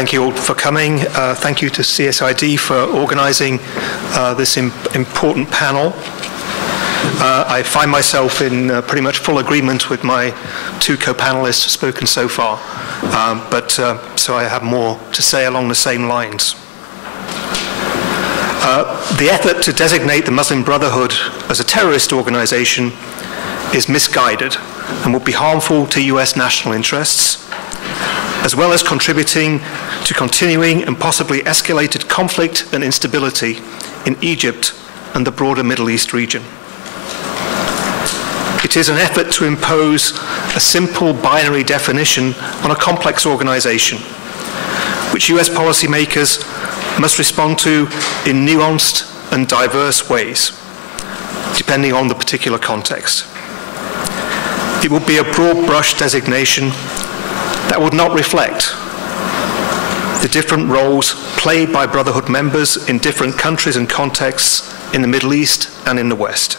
Thank you all for coming. Thank you to CSID for organising this important panel. I find myself in pretty much full agreement with my two co-panelists who've spoken so far, so I have more to say along the same lines. The effort to designate the Muslim Brotherhood as a terrorist organisation is misguided and will be harmful to US national interests, as well as contributing to continuing and possibly escalated conflict and instability in Egypt and the broader Middle East region. It is an effort to impose a simple binary definition on a complex organisation, which US policymakers must respond to in nuanced and diverse ways, depending on the particular context. It would be a broad brush designation that would not reflect the different roles played by Brotherhood members in different countries and contexts in the Middle East and in the West.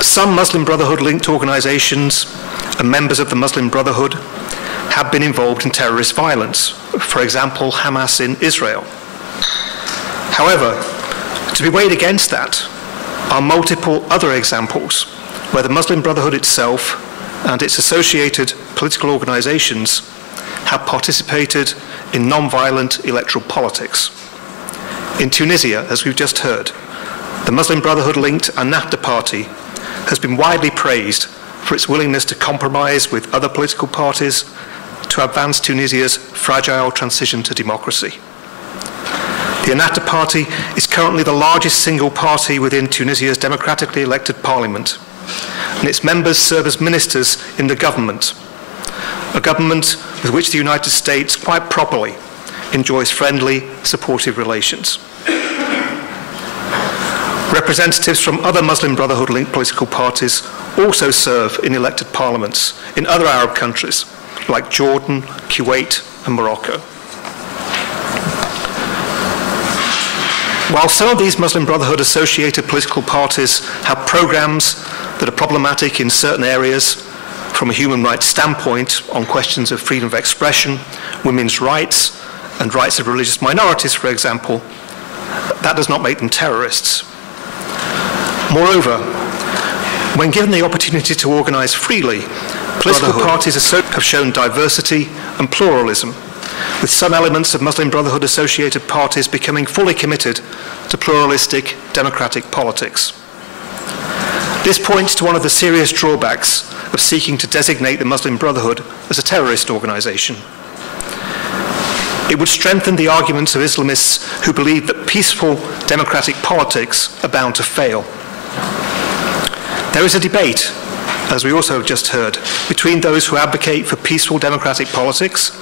Some Muslim Brotherhood-linked organizations and members of the Muslim Brotherhood have been involved in terrorist violence, for example, Hamas in Israel. However, to be weighed against that are multiple other examples where the Muslim Brotherhood itself and its associated political organizations have participated in non-violent electoral politics. In Tunisia, as we've just heard, the Muslim Brotherhood-linked Ennahda party has been widely praised for its willingness to compromise with other political parties to advance Tunisia's fragile transition to democracy. The Ennahda party is currently the largest single party within Tunisia's democratically elected parliament, and its members serve as ministers in the government, a government with which the United States quite properly enjoys friendly, supportive relations. Representatives from other Muslim Brotherhood-linked political parties also serve in elected parliaments in other Arab countries like Jordan, Kuwait, and Morocco. While some of these Muslim Brotherhood-associated political parties have programs that are problematic in certain areas from a human rights standpoint on questions of freedom of expression, women's rights, and rights of religious minorities, for example, that does not make them terrorists. Moreover, when given the opportunity to organize freely, political parties have shown diversity and pluralism, with some elements of Muslim Brotherhood-associated parties becoming fully committed to pluralistic democratic politics. This points to one of the serious drawbacks of seeking to designate the Muslim Brotherhood as a terrorist organization. It would strengthen the arguments of Islamists who believe that peaceful democratic politics are bound to fail. There is a debate, as we also have just heard, between those who advocate for peaceful democratic politics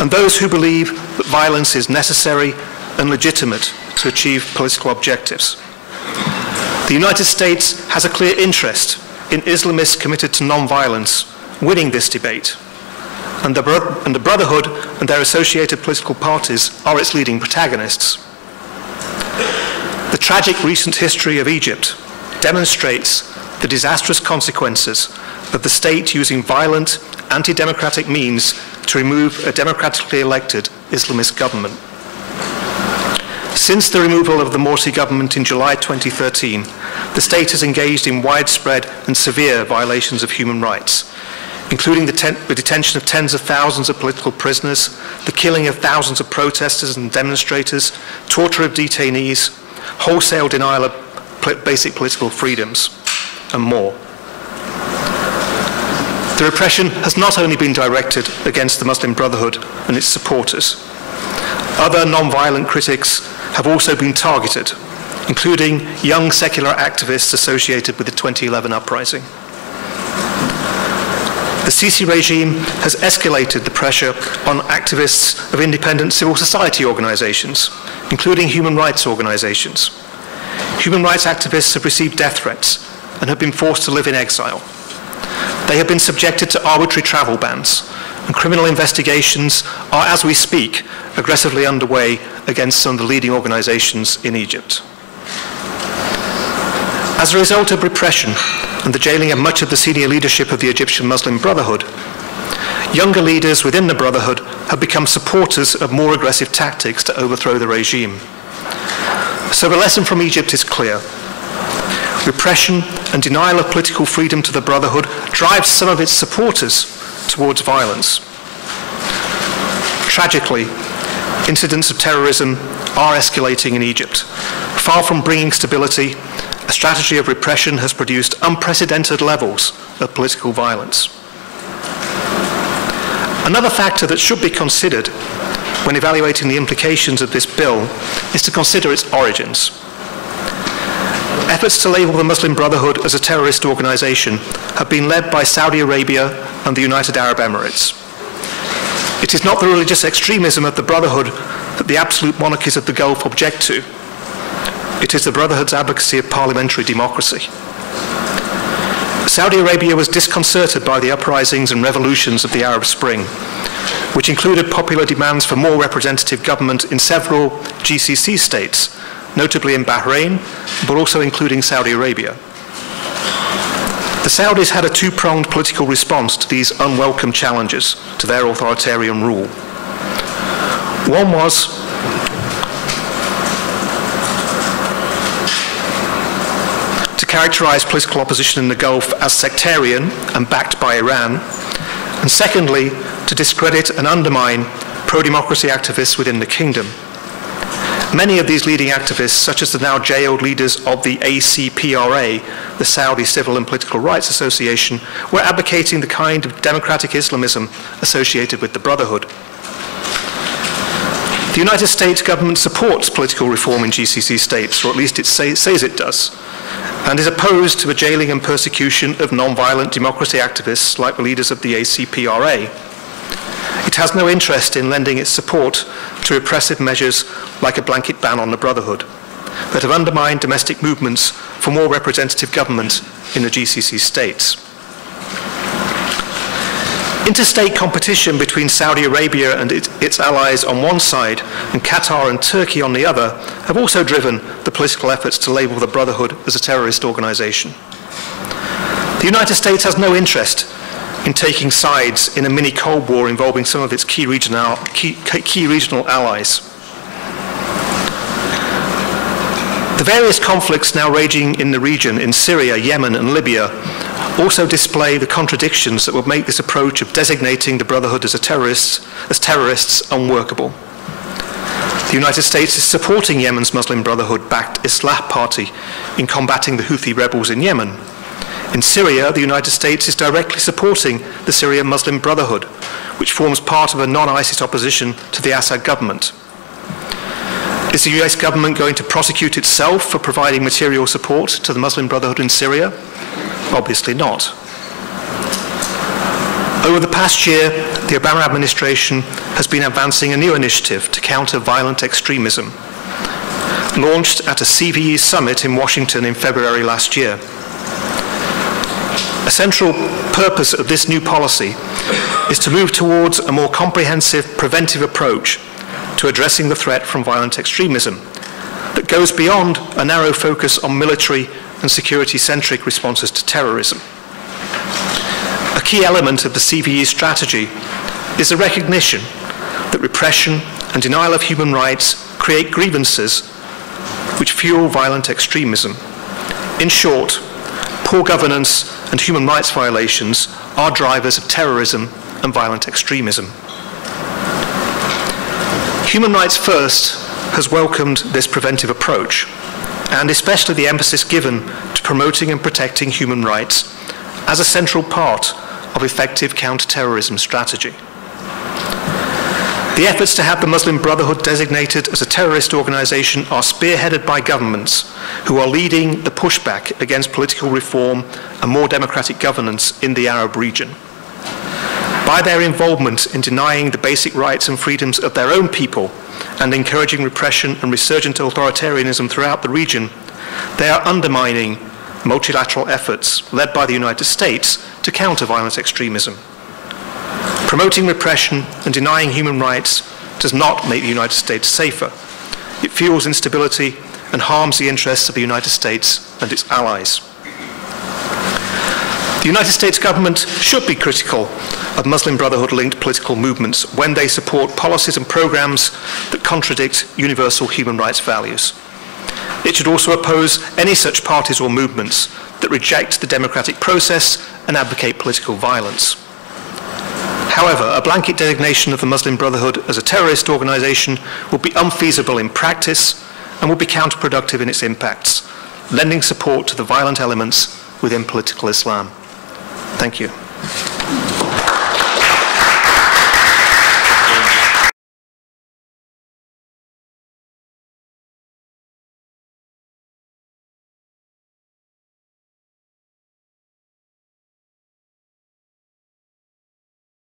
and those who believe that violence is necessary and legitimate to achieve political objectives. The United States has a clear interest in Islamists committed to non-violence winning this debate, and the Brotherhood and their associated political parties are its leading protagonists. The tragic recent history of Egypt demonstrates the disastrous consequences of the state using violent, anti-democratic means to remove a democratically elected Islamist government. Since the removal of the Morsi government in July 2013, the state has engaged in widespread and severe violations of human rights, including the detention of tens of thousands of political prisoners, the killing of thousands of protesters and demonstrators, torture of detainees, wholesale denial of basic political freedoms, and more. The repression has not only been directed against the Muslim Brotherhood and its supporters. Other non-violent critics have also been targeted, including young secular activists associated with the 2011 uprising. The Sisi regime has escalated the pressure on activists of independent civil society organizations, including human rights organizations. Human rights activists have received death threats and have been forced to live in exile. They have been subjected to arbitrary travel bans, and criminal investigations are, as we speak, aggressively underway against some of the leading organizations in Egypt. As a result of repression and the jailing of much of the senior leadership of the Egyptian Muslim Brotherhood, younger leaders within the Brotherhood have become supporters of more aggressive tactics to overthrow the regime. So the lesson from Egypt is clear. Repression and denial of political freedom to the Brotherhood drives some of its supporters towards violence. Tragically, incidents of terrorism are escalating in Egypt. Far from bringing stability, a strategy of repression has produced unprecedented levels of political violence. Another factor that should be considered when evaluating the implications of this bill is to consider its origins. Efforts to label the Muslim Brotherhood as a terrorist organization have been led by Saudi Arabia and the United Arab Emirates. It is not the religious extremism of the Brotherhood that the absolute monarchies of the Gulf object to. It is the Brotherhood's advocacy of parliamentary democracy. Saudi Arabia was disconcerted by the uprisings and revolutions of the Arab Spring, which included popular demands for more representative government in several GCC states, notably in Bahrain, but also including Saudi Arabia. The Saudis had a two-pronged political response to these unwelcome challenges to their authoritarian rule. One was to characterize political opposition in the Gulf as sectarian and backed by Iran, and secondly, to discredit and undermine pro-democracy activists within the kingdom. Many of these leading activists, such as the now jailed leaders of the ACPRA, the Saudi Civil and Political Rights Association, were advocating the kind of democratic Islamism associated with the Brotherhood. The United States government supports political reform in GCC states, or at least it says it does, and is opposed to the jailing and persecution of non-violent democracy activists like the leaders of the ACPRA. It has no interest in lending its support to repressive measures like a blanket ban on the Brotherhood that have undermined domestic movements for more representative government in the GCC states. Interstate competition between Saudi Arabia and its allies on one side and Qatar and Turkey on the other have also driven the political efforts to label the Brotherhood as a terrorist organization. The United States has no interest in taking sides in a mini Cold War involving some of its key regional allies. The various conflicts now raging in the region in Syria, Yemen and Libya also display the contradictions that would make this approach of designating the Brotherhood as terrorists unworkable. The United States is supporting Yemen's Muslim Brotherhood-backed Islah Party in combating the Houthi rebels in Yemen. In Syria, the United States is directly supporting the Syrian Muslim Brotherhood, which forms part of a non-ISIS opposition to the Assad government. Is the US government going to prosecute itself for providing material support to the Muslim Brotherhood in Syria? Obviously not. Over the past year, the Obama administration has been advancing a new initiative to counter violent extremism, launched at a CVE summit in Washington in February last year. A central purpose of this new policy is to move towards a more comprehensive preventive approach to addressing the threat from violent extremism that goes beyond a narrow focus on military and security-centric responses to terrorism. A key element of the CVE strategy is the recognition that repression and denial of human rights create grievances which fuel violent extremism. In short, poor governance and human rights violations are drivers of terrorism and violent extremism. Human Rights First has welcomed this preventive approach, and especially the emphasis given to promoting and protecting human rights as a central part of effective counter-terrorism strategy. The efforts to have the Muslim Brotherhood designated as a terrorist organization are spearheaded by governments who are leading the pushback against political reform and more democratic governance in the Arab region. By their involvement in denying the basic rights and freedoms of their own people and encouraging repression and resurgent authoritarianism throughout the region, they are undermining multilateral efforts led by the United States to counter violent extremism. Promoting repression and denying human rights does not make the United States safer. It fuels instability and harms the interests of the United States and its allies. The United States government should be critical of Muslim Brotherhood-linked political movements when they support policies and programs that contradict universal human rights values. It should also oppose any such parties or movements that reject the democratic process and advocate political violence. However, a blanket designation of the Muslim Brotherhood as a terrorist organisation would be unfeasible in practice and would be counterproductive in its impacts, lending support to the violent elements within political Islam. Thank you.